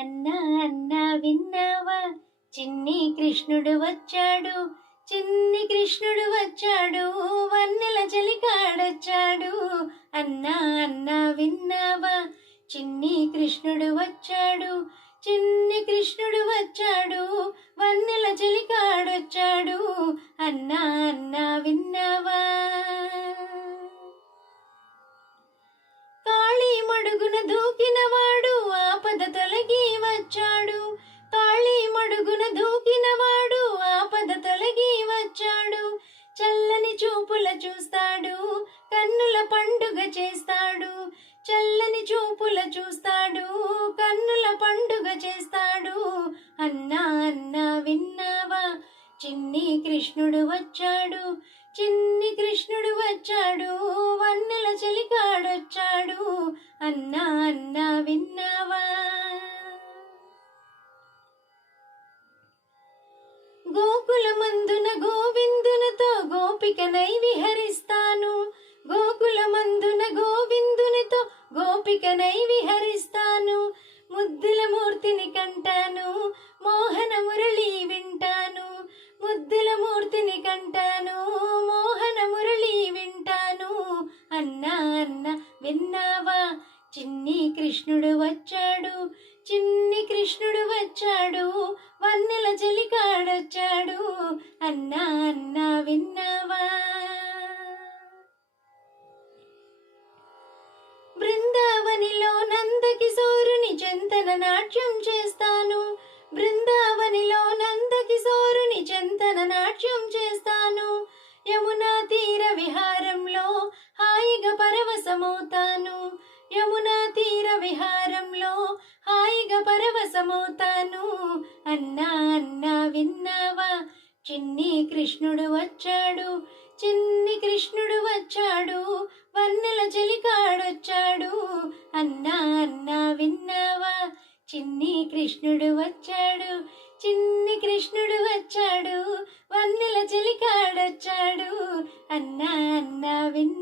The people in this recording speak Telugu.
అన్నా అన్నా విన్నావా, చిన్ని కృష్ణుడు వచ్చాడు, చిన్ని కృష్ణుడు వచ్చాడు, వన్నెల చెలికాడొచ్చాడు. అన్నా అన్నా విన్నావా, చిన్ని కృష్ణుడు వచ్చాడు, చిన్ని కృష్ణుడు వచ్చాడు, వన్నెల చెలికాడొచ్చాడు. అన్నా అన్నా విన్నావా. కాళీ మడుగున దూకినవాడు ఆపద తొలగి వచ్చాడు, కాళీ మడుగున దూకినవాడు ఆపద తొలగి వచ్చాడు. చల్లని చూపుల చూస్తాడు, కన్నుల పండుగ చేస్తాడు, చల్లని చూపుల చూస్తాడు, కన్నుల పండుగ చేస్తాడు. అన్నా అన్నా విన్నావా, చిన్ని కృష్ణుడు వచ్చాడు, చిన్ని కృష్ణుడు వచ్చాడు, వన్నెల చెలికాడొచ్చాడు. అన్నా అన్నా విన్నావా. గోకులమందున గోవిందునితో గోపికనై విహరిస్తాను, గోకులమందున గోవిందునితో గోపికనై విహరిస్తాను. ముద్దుల మూర్తిని కంటాను, మోహన మురళి వింటాను, ముద్దుల మూర్తిని కంటాను, మోహన మురళి వింటాను. అన్నా అన్నా విన్నావా, చిన్ని కృష్ణుడు వచ్చాడు, చిన్ని కృష్ణుడు వచ్చాడు, వన్నెల చెలికాడొచ్చాడు. అన్నా అన్నా విన్నావా. బృందావనిలో నందకిశోరుని చెంతన నాట్యం చేస్తాను, బృందావనిలో నందకిశోరుని చెంతన నాట్యం చేస్తాను. యమునా తీర విహారంలో హాయిగా పరవశమవుతాను, యమునా తీర విహారంలో హాయిగా పరవశమవుతాను. అన్నా అన్నా విన్నావా, చిన్ని కృష్ణుడు వచ్చాడు, చిన్ని కృష్ణుడు వచ్చాడు, వన్నెల చెలికాడొచ్చాడు. అన్నా అన్నా విన్నావా, చిన్ని కృష్ణుడు వచ్చాడు, చిన్ని కృష్ణుడు వచ్చాడు, వన్నెల చెలికాడొచ్చాడు. అన్నా అన్నా విన్నావా.